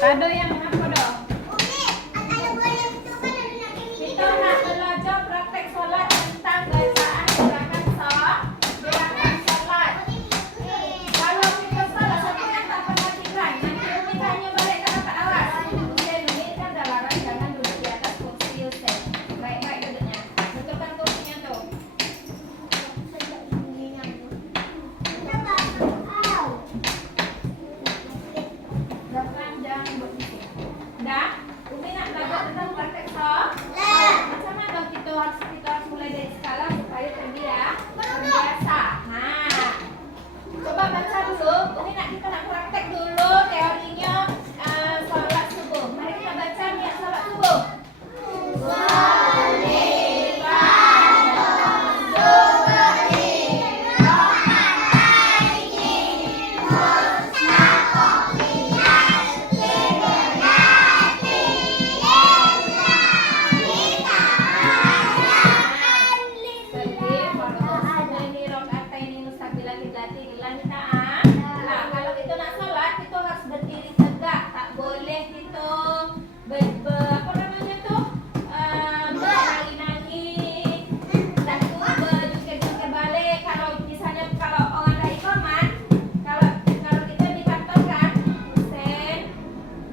Kado yang apa dong? Umi, ada boleh itu kan ada nak Kita nak belajar praktek solat tentang bacaan gerakan gerakan solat. Kalau kita salah satu yang tak perhatikan, nanti Umi tanya balik ke kakak awas. Ustaz, Umi kan dah larang jangan duduk di atas kursi Ustaz. Baik-baik duduknya. Betulkan kursinya tuh. Jangan buat gitu. Dah, Umi nak belajar tentang praktek solat. Macam mana kita harus mulai dari sekarang supaya terbiasa. Coba baca dulu. Umi kita nak praktek dulu teorinya solat subuh. Mari kita baca niat solat subuh. Nah, kalau kita nak solat, kita harus berdiri tegak. Tak boleh kita apa namanya tuh menari-nari dan tu berjungkir-jungkir balik. Kalau misalnya kalau orang dah iqamat, kalau kita di kantor kan,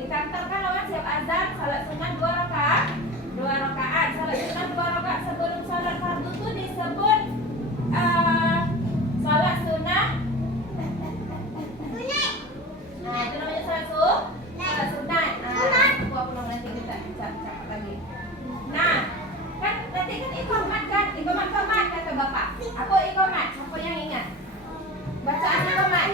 di kantor kan orang siap azan, salat sunat 2 rakaat. Salat sunat 2 rakaat sebelum salat fardu tu disebut salat sunat. Nah, itu namanya salat sunat. Aku nanti kita catat lagi. Nah, kan nanti kan iqamat kata Bapak. Aku iqamat, siapa yang ingat? Bacaan iqamat.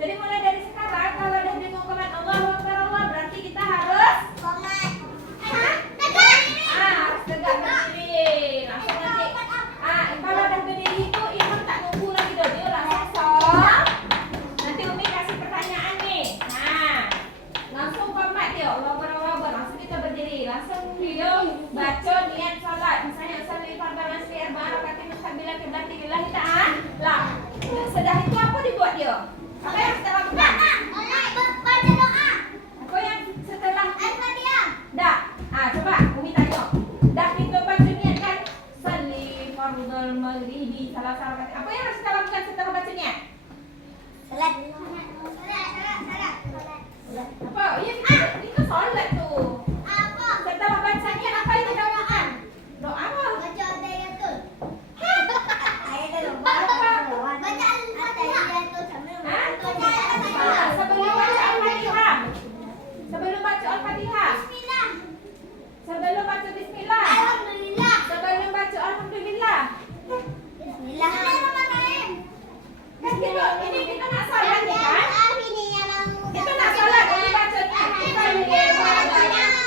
Jadi mulai dari sekarang kalau ada dengar komen Allahu Akbar Allah berarti kita harus harus tegak berdiri. Langsung nanti kalau dah berdiri itu imam tak nunggu lagi doh, dia langsung. Nanti Umi kasih pertanyaan nih. Nah, langsung komat dia Allahu Akbar Allah, langsung kita berdiri. Langsung dia baca niat salat. Misalnya usolli fardhu asri arba'a rakaatin mustaqbilan qiblati lillahi ta'ala. Sedah itu apa dibuat dia? Apa yang kita lakukan? baca doa. Apa yang setelah Al-Fatihah. dah? Coba Umi tanya. Dah kita baca niat kan? Salli fardhul maghribi salah rakaat. Apa yang harus kita lakukan setelah baca niat? Salat. Apa? Ya kita solat tu. Apa? Setelah baca niat apa yang kita lakukan? Doa apa? Baca Tahiyatul. Baca Al-Fatihah. Sebelum baca Al-Fatihah. Sebelum baca Al-Fatihah. Bismillah. Sebelum baca Bismillah. Alhamdulillah. Sebelum baca Alhamdulillah. Bismillahirrahmanirrahim. Kan ini kita nak salat ni kan? Ini yang Kita nak salat, Umi baca niat. Kita ni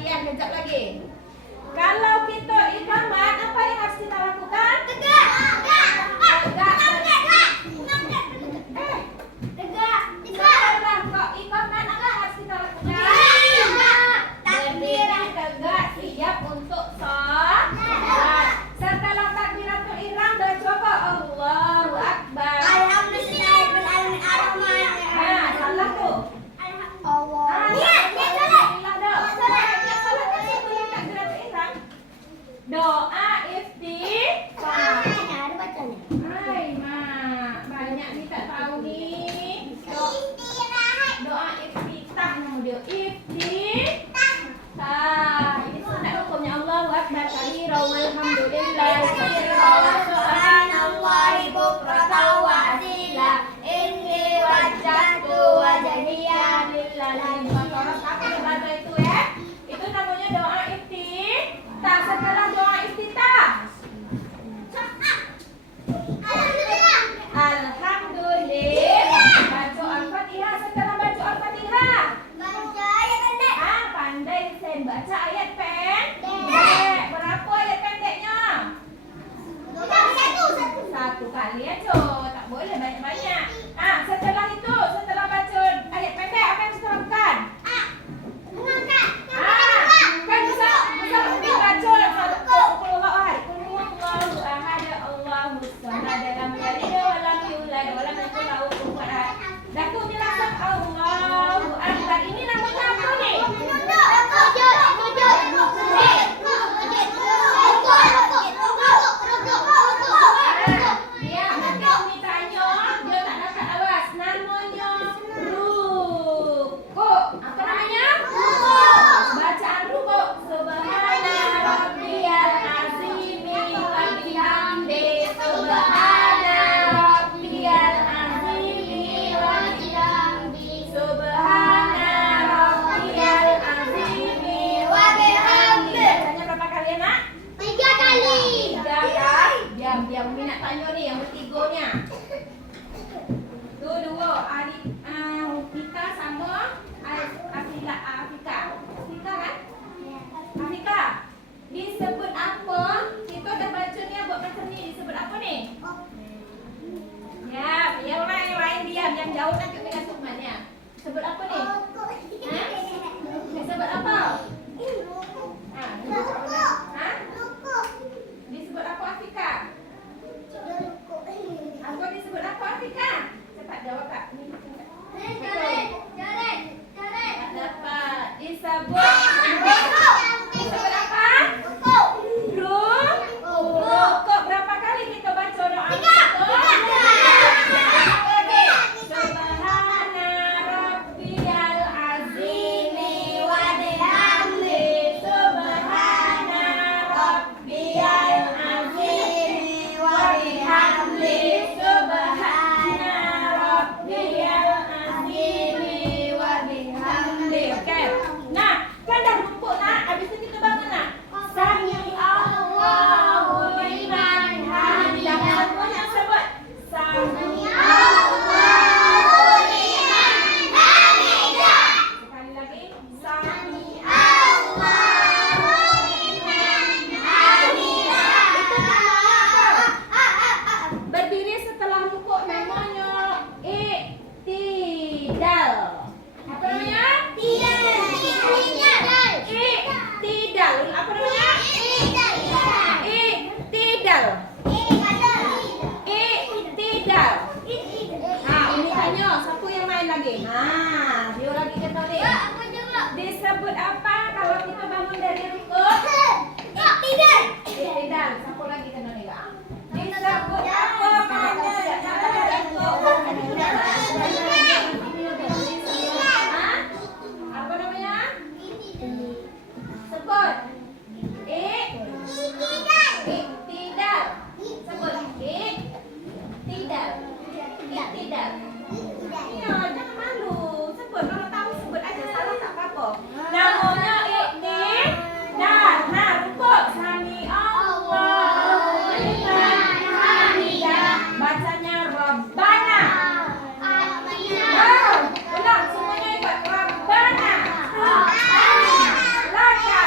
latihan kejap lagi. Kalau kita ikaman, apa yang harus kita lakukan? Tegak. Tegak. Tegak. Setelah kok ikaman, apa yang harus kita lakukan? Berdiri tegak, siap untuk sholat. Setelah takbiratul ihram baca apa? Allahu Akbar. Nah, salah tuh. Doa iftitah. Hai, Mak. Banyak nih tak tahu nih. Doa iftitah nama dia. Iftitah. Ini sunat hukumnya Allahu Akbar kabiran walhamdulillah katsiran subhanallahi bukratan wa asila. Inni wajjahtu wajhiya lillazi fatara. Apa yang baca itu ya? Itu namanya doa iftitah. Setelah doa iftitah, alhamdulillah. Baca Al-Fatihah. Setelah baca Al-Fatihah, pandai Sen baca ayat pendek. Berapa ayat pendeknya? Satu kali aja. Tak boleh banyak-banyak. Setelah itu, setelah baca ayat pendek, apa yang kita lakukan? Kan bisa lebih baca Qul huwallahu ahad, Allahus samad, lam yalid wa lam yulad wa lam yakul lahu kufuwan ahad. Dah tu dia langsung Allahu Akbar. Ini namanya apa nih? Dia nanti Umi tanya, dia tak dapat awas. Namanya rukuk. Apa namanya? Bacaan rukuk. Subhana rabbiyal azim wa bihamdi. Subhana rabbiyal azim wa bihamdi. Subhana rabbiyal azim wa bihamdi. Bacanya berapa kali, Nak? 3 kali. 3 kan? Diam, Umi nak tanya ni yang bertiganya. Tu dua, kita sama Afika. Afika kan? Afika. Disebut apa? Kita dah baca ni buat macam ni. Disebut apa ni? Ya, yang lain diam. Yang jauh nanti Umi kasih hukumannya. Sebut apa ni? Disebut apa? Disebut apa Afika? Apa disebut apa Afika? Cepat jawab Kak. Tak dapat. Disebut apa? Rukuk. Berapa kali kita baca doa itu? Subhana rabbiyal azim wa bihamdi. Subhana rabbiyal azim wa bihamdi. Subhana rabbiyal azim wa bihamdi. Okey. Nah, kan dah rukuk nak. Habis tu kita bangun nak. Sami Allahu liman hamidah. Semuanya sebut. Sami Allahu liman hamidah. Sekali lagi. Sami Allahu liman hamidah. Itu namanya apa? Berdiri setelah rukuk namanya i'tidal. Apa namanya? I'tidal. Apa namanya? I'tidal. I'tidal. Umi tanya, siapa yang main lagi? Dia lagi kata ni. Disebut apa kalau kita bangun dari rukuk? I'tidal. Siapa lagi kena ni? Disebut apa kalau kita dari rukuk? Apa namanya? Sebut. I'tidal. Sebut. I'tidal. I'tidal. Ya, jangan malu. Sebut. Kalau tahu sebut aja. Salah tak apa-apa. Namanya i'tidal. Nah, rukuk. Sami Allahu liman hamidah. Bacanya Rabbana. Ulang. Semuanya ikut. Rabbana. Laka.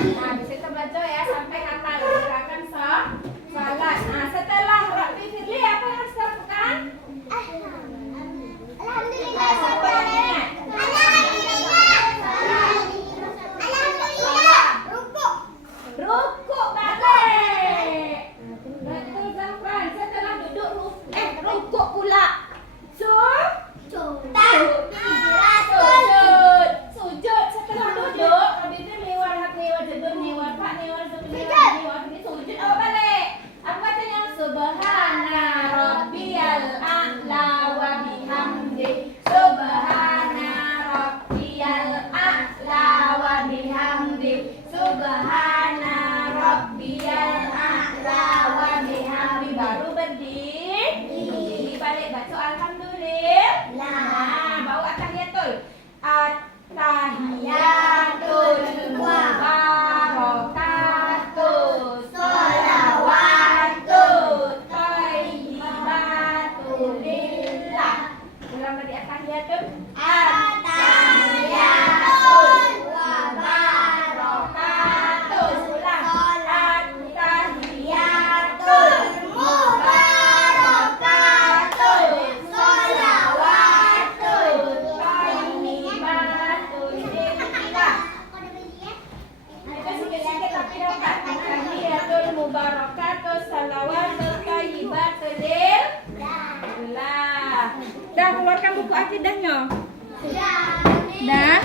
Nah, bisa kita baca ya sampai hafal gerakan salat. Nah, setelah Rabbi Firli apa yang harus dilakukan? Nah, siapa yang ingat? Rukuk balik. Betul Zafran. Setelah duduk rukuk pula. Sujud. Setelah duduk, Rabbi Firli warhat lewat jadun ni warfak ni warzuk ni warfak ni sujud apa balik? Apa katanya? Subhana rabbiyal a'la wa bihamdi. Subhana rabbiyal a'la wa bihamdi. Subhana rabbiyal a'la wa bihamdi. Baru berdiri. Balik baca alhamdulillah. Nah, bawa tahiyatul. At-tahiyatul mubarakatuh sholawatut thayyibatul lillah. Ulang tadi at-tahiyatul. At-tahiyatul mubarakatuh. Ulang. At-tahiyatul mubarakatuh sholawatut thayyibatul lillah. Itu sikit-sikit tapi dapat. Tahiyatul mubarakatuh sholawatut thayyibatul lillah. Dah keluarkan buku akidahnya. Dah.